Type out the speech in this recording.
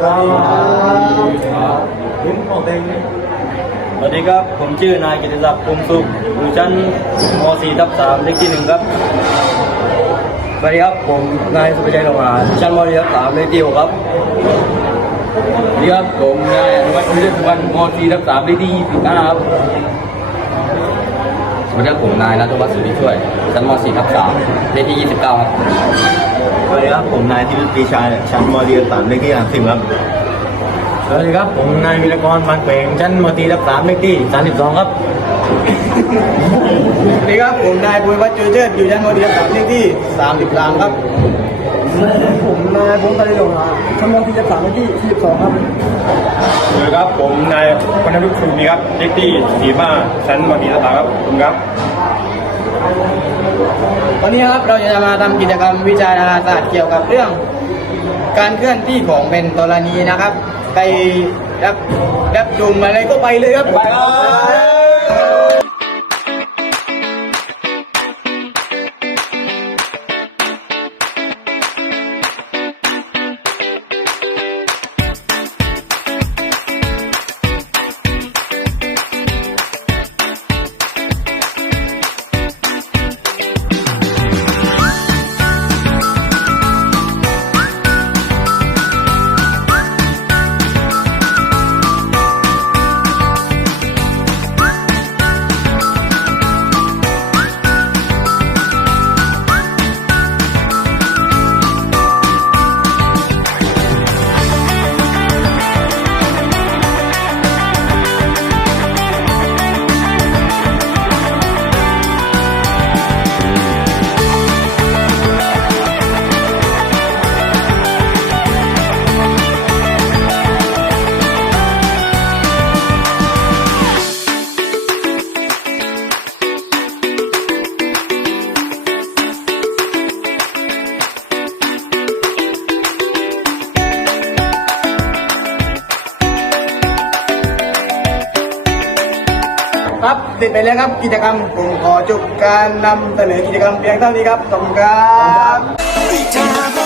ผมบอกเองสวัสดีครับ ผมชื่อนายกิติศักดิ์ภูมิสุขอยู่ชั้นม .4 ทับ3เลขที่หนึ่งครับ สวัสดีครับ ผมนายสุภชัยโรงอาหารชั้นม .4 ทับ3เลขที่หกครับ สวัสดีครับ ผมนายอนุวัฒน์วิทยาสุวรรณม .4 ทับ3เลขที่25ครับ สวัสดีครับ ผมนายนัทวัฒน์สุริช่วยชั้นม .4 ทับ3เลขที่29ครับ ครับผมนายธิรปีชาชั้นม .4 ทับ3เลขที่30ครับ สวัสดีครับ ผมนายวิรกรปานเปงชั้นม .4 ทับ3เลขที่32ครับ สวัสดีครับ ผมนายบุญวัฒน์จุเชิดอยู่ชั้นมเดียสามเลขที่สามสิบสามครับผมนายพงศ์ตะลิโลหะชั้นมที่สามเลขที่สิบสองครับสวัสดีครับ ผมนายพนวิทย์ภูมิครับเลขที่45ชั้นม .4 ทับ3ครับ ขอบคุณครับ วันนี้ครับเราจะมาทำกิจกรรมวิชาดาราศาสตร์เกี่ยวกับเรื่อง การเคลื่อนที่ของเป็นตรณีนะครับ ไปรับรับดุมอะไรก็ไปเลยครับไป ครับครับติดไปแล้วครับกิจกรรมผมขอจบการนำเสนอกิจกรรมเพียงเท่านี้ครับขอบคุณครับ